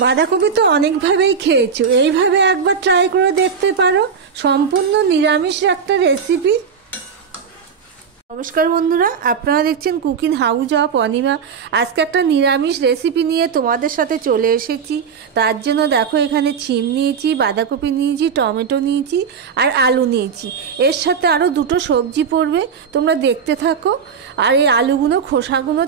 বাঁধাকপি তো অনেকভাবেই খেয়েছো, এইভাবে একবার ট্রাই করে দেখতে পারো। সম্পূর্ণ নিরামিষ একটা রেসিপি। নমস্কার বন্ধুরা, আপনারা দেখছেন কুকিং হাউস অফ অনিমা। আজকে একটা নিরামিষ রেসিপি নিয়ে তোমাদের সাথে চলে এসেছি। তার জন্য দেখো, এখানে শিম নিয়েছি, বাঁধাকপি নিয়েছি, টমেটো নিয়েছি আর আলু নিয়েছি। এর সাথে আরও দুটো সবজি পড়বে, তোমরা দেখতে থাকো। আর এই আলুগুলো খোসাগুলো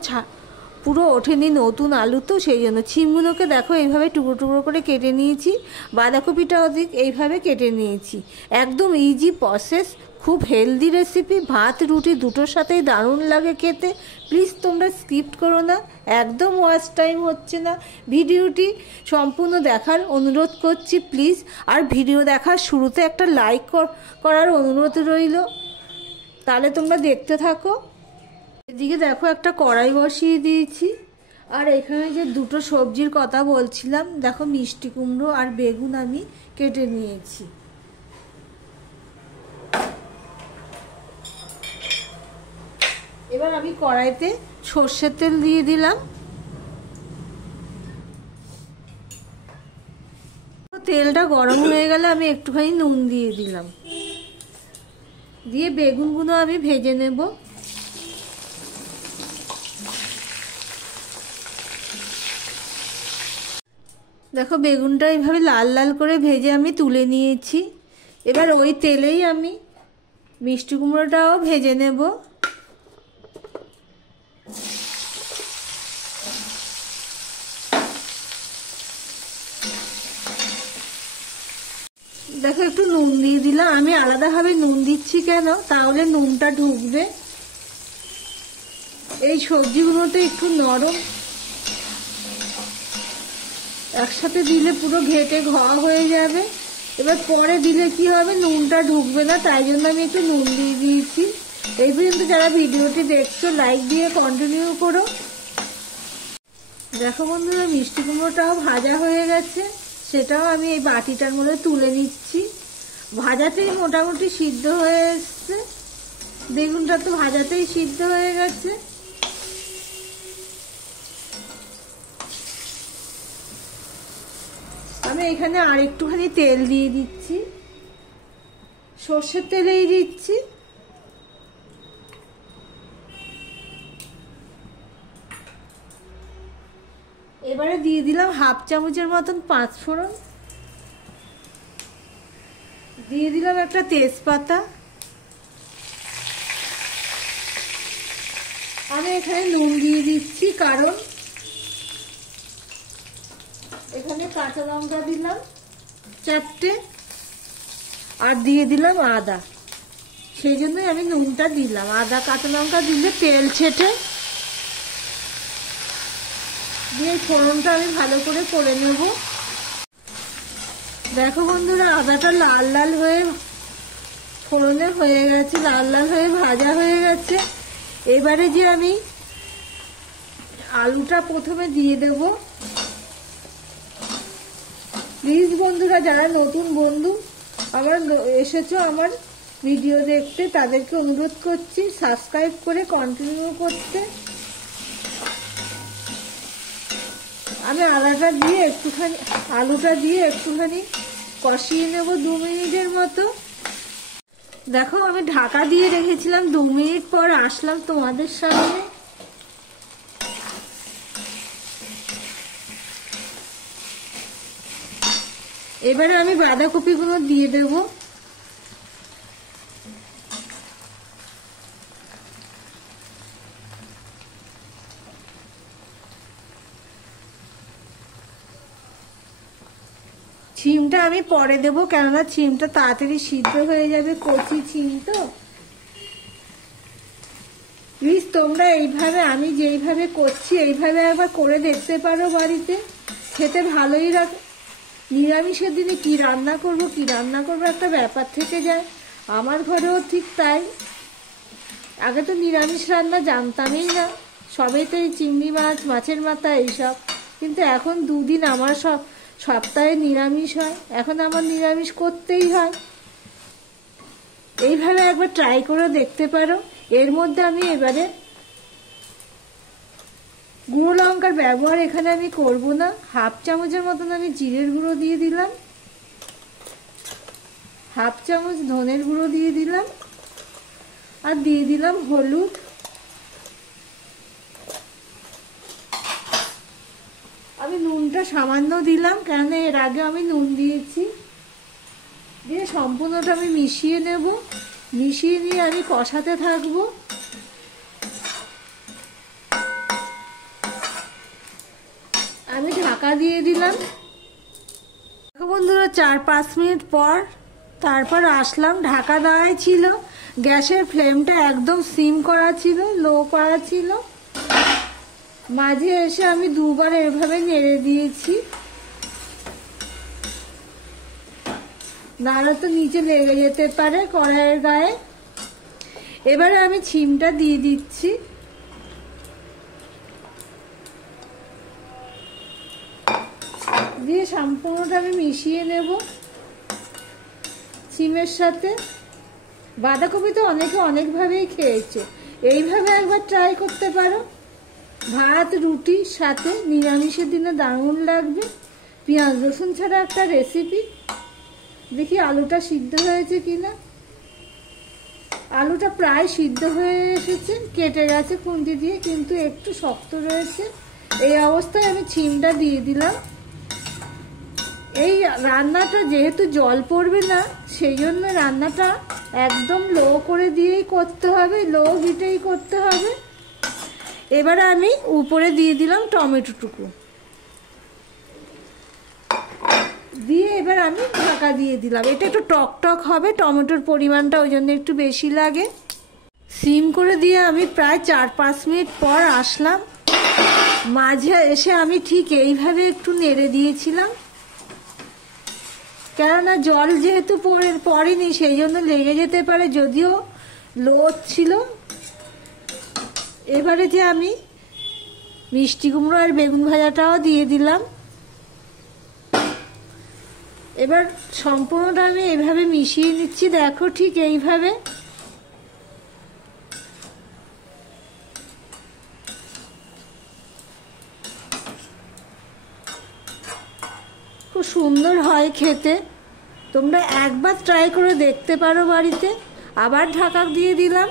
পুরো ওঠেনি, নতুন আলু তো, সেই জন্য শিমগুলোকে দেখো এইভাবে টুকরো টুকরো করে কেটে নিয়েছি। বাঁধাকপিটাও ঠিক এইভাবে কেটে নিয়েছি। একদম ইজি প্রসেস, খুব হেলদি রেসিপি। ভাত রুটি দুটোর সাথেই দারুণ লাগে খেতে। প্লিজ তোমরা স্কিপ করো না, একদম ওয়াচ টাইম হচ্ছে না। ভিডিওটি সম্পূর্ণ দেখার অনুরোধ করছি প্লিজ। আর ভিডিও দেখার শুরুতে একটা লাইক করার অনুরোধ রইল। তাহলে তোমরা দেখতে থাকো। এদিকে দেখো, একটা কড়াই বসিয়ে দিয়েছি। আর এখানে যে দুটো সবজির কথা বলছিলাম, দেখো মিষ্টি কুমড়ো আর বেগুন আমি কেটে নিয়েছি। এবার আমি কড়াইতে সর্ষের তেল দিয়ে দিলাম। তেলটা গরম হয়ে গেলে আমি একটুখানি নুন দিয়ে দিলাম। দিয়ে বেগুনগুলো আমি ভেজে নেব। দেখো, বেগুনটা এইভাবে লাল লাল করে ভেজে আমি তুলে নিয়েছি। এবার ওই তেলেই আমি মিষ্টি কুমড়োটাও ভেজে নেব। দেখো, একটু নুন দিয়ে দিলাম। আমি আলাদাভাবে নুন দিচ্ছি কেন, তাহলে নুনটা ঢুকবে। এই সবজিগুলোতে একটু নরম, একসাথে দিলে পুরো ঘেটে ঘা হয়ে যাবে। এবার পরে দিলে কি হবে, নুনটা ঢুকবে না, তাই জন্য আমি একটু নুন দিয়ে দিয়েছি। এই পর্যন্ত যারা ভিডিওটি দেখছো, লাইক দিয়ে কন্টিনিউ করো। দেখো বন্ধুরা, মিষ্টি কুমড়োটাও ভাজা হয়ে গেছে, সেটাও আমি এই বাটিটার মধ্যে তুলে নিচ্ছি। ভাজাতেই মোটামুটি সিদ্ধ হয়ে এসছে। বেগুনটা তো ভাজাতেই সিদ্ধ হয়ে গেছে। আমি এখানে আর একটুখানি তেল দিয়ে দিচ্ছি, সর্ষের তেলেই দিচ্ছি। এবারে দিয়ে দিলাম হাফ চামচের মতন পাঁচফোড়ন, দিয়ে দিলাম একটা তেজপাতা। আমি এখানে নুন দিয়ে দিচ্ছি, কারণ এখানে কাঁচা লঙ্কা দিলাম 4টে, আর দিয়ে দিলাম আদা, সেই জন্যই আমি নুনটা দিলাম। আদা কাঁচা লঙ্কা দিলে তেল ছেটে। দিয়ে ফোড়নটা আমি ভালো করে করে নেব। দেখো বন্ধুরা, আদাটা লাল লাল হয়ে ফোড়নে হয়ে গেছে, লাল লাল হয়ে ভাজা হয়ে গেছে। এবারে যে আমি আলুটা প্রথমে দিয়ে দেব। প্লিজ বন্ধুরা, যারা নতুন বন্ধু আমার এসেছো আমার ভিডিও দেখতে, তাদেরকে অনুরোধ করছি সাবস্ক্রাইব করে কন্টিনিউ করতে। আমি আলুটা দিয়ে একটুখানি কষিয়ে নেব 2 মিনিটের মতো। দেখো, আমি ঢাকা দিয়ে রেখেছিলাম, 2 মিনিট পর আসলাম তোমাদের সামনে। এবারে আমি বাঁধাকপিগুলো দিয়ে দেব। শিমটা আমি পরে দেবো, কেননা শিমটা তাড়াতাড়ি সিদ্ধ হয়ে যাবে, কচি শিম তো। প্লিজ তোমরা এইভাবে, আমি যেইভাবে করছি এইভাবে একবার করে দেখতে পারো বাড়িতে, খেতে ভালোই লাগে। নিরামিষের দিনে কি রান্না করব একটা ব্যাপার থেকে যায়। আমার ঘরেও ঠিক তাই। আগে তো নিরামিষ রান্না জানতামই না, সবেই তো এই চিংড়ি মাছ, মাছের মাথা এইসব। কিন্তু এখন 2 দিন আমার সপ্তাহে নিরামিষ হয়, এখন আমার নিরামিষ করতেই হয়। এইভাবে একবার ট্রাই করে দেখতে পারো। এর মধ্যে আমি এবারে গুঁড়ো লঙ্কার ব্যবহার এখানে আমি করব না। হাফ চামচের মতন আমি জিরের গুঁড়ো দিয়ে দিলাম, হাফ চামচ ধনের গুঁড়ো দিয়ে দিলাম, আর দিয়ে দিলাম হলুদ। আমি নুনটা সামান্য দিলাম, কেন এর আগে আমি নুন দিয়েছি। দিয়ে সম্পূর্ণটা আমি মিশিয়ে নেব। মিশিয়ে নিয়ে আমি কষাতে থাকবো। আমি ঢাকা দিয়ে দিলাম। বন্ধুরা 4-5 মিনিট পর তারপর আসলাম। ঢাকা দেওয়াই ছিল, গ্যাসের ফ্লেমটা একদম সিম করা ছিল, লো করা ছিল। মাঝে এসে আমি দুবার এভাবে নেড়ে দিয়েছি, নাহলে তো নিচে লেগে যেতে পারে কড়াইয়ের গায়ে। এবারে আমি শিমটা দিয়ে দিচ্ছি। দিয়ে সম্পূর্ণটা আমি মিশিয়ে নেব শিমের সাথে। বাঁধাকপি তো অনেকে অনেকভাবেই খেয়েছে, এইভাবে একবার ট্রাই করতে পারো। ভাত রুটির সাথে নিরামিষের দিনে দারুণ লাগবে। পেঁয়াজ রসুন ছাড়া একটা রেসিপি। দেখি আলুটা সিদ্ধ হয়েছে কিনা। আলুটা প্রায় সিদ্ধ হয়ে এসেছে, কেটে গেছে খুন্তি দিয়ে, কিন্তু একটু শক্ত রয়েছে। এই অবস্থায় আমি শিমটা দিয়ে দিলাম। এই রান্নাটা যেহেতু জল পড়বে না, সেই জন্য রান্নাটা একদম লো করে দিয়েই করতে হবে, লো হিটেই করতে হবে। এবারে আমি উপরে দিয়ে দিলাম টমেটোটুকু, দিয়ে এবার আমি ঢাকা দিয়ে দিলাম। এটা একটু টক টক হবে, টমেটোর পরিমাণটা ওই জন্য একটু বেশি লাগে। সিম করে দিয়ে আমি প্রায় 4-5 মিনিট পর আসলাম। মাঝে এসে আমি ঠিক এইভাবে একটু নেড়ে দিয়েছিলাম, কেননা জল যেহেতু পড়েনি সেই জন্য লেগে যেতে পারে, যদিও লো ছিল। এবারে যে আমি মিষ্টি কুমড়ো আর বেগুন ভাজাটাও দিয়ে দিলাম। এবার সম্পূর্ণটা আমি এইভাবে মিশিয়ে নিচ্ছি, দেখো ঠিক এইভাবে। খুব সুন্দর হয় খেতে, তোমরা একবার ট্রাই করে দেখতে পারো বাড়িতে। আবার ঢাকা দিয়ে দিলাম।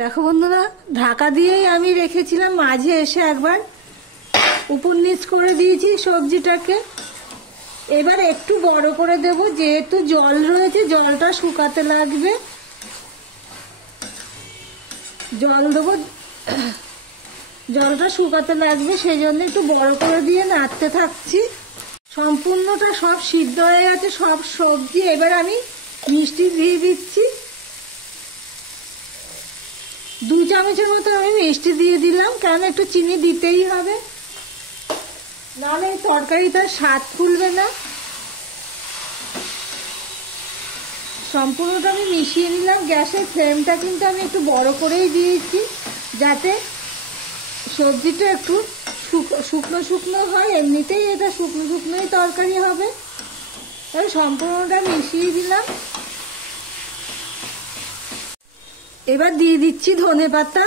দেখো বন্ধুরা, ঢাকা দিয়েই আমি রেখেছিলাম। মাঝে এসে একবার উপর নিচ করে দিয়েছি সবজিটাকে। এবার একটু বড় করে দেব, যেহেতু জল রয়েছে জলটা শুকাতে লাগবে। জল দেবো, জলটা শুকাতে লাগবে, সেই জন্য একটু বড় করে দিয়ে নাড়তে থাকছি। সম্পূর্ণটা সব সিদ্ধ হয়ে গেছে সব সবজি। এবার আমি মিষ্টি দিয়ে দিচ্ছি। 2 চামচের মতো আমি মিষ্টি দিয়ে দিলাম, কারণ একটু চিনি দিতেই হবে, নাহলে এই তরকারিটার স্বাদ ফুলবে না। সম্পূর্ণটা আমি মিশিয়ে নিলাম। গ্যাসের ফ্লেমটা কিন্তু আমি একটু বড় করেই দিয়েছি, যাতে সবজিটা একটু শুকনো শুকনো হয়। এমনিতেই এটা শুকনো শুকনোই তরকারি হবে। তাই সম্পূর্ণটা মিশিয়ে দিলাম। এবার দিয়ে দিচ্ছি ধনেপাতা।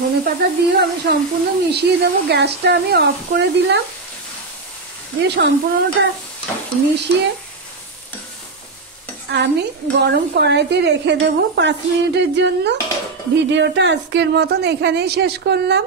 ধনেপাতা দিয়েও আমি সম্পূর্ণ মিশিয়ে দেবো। গ্যাসটা আমি অফ করে দিলাম, দিয়ে সম্পূর্ণটা মিশিয়ে আমি গরম কড়াইতে রেখে দেবো 5 মিনিটের জন্য। ভিডিওটা আজকের মতন এখানেই শেষ করলাম।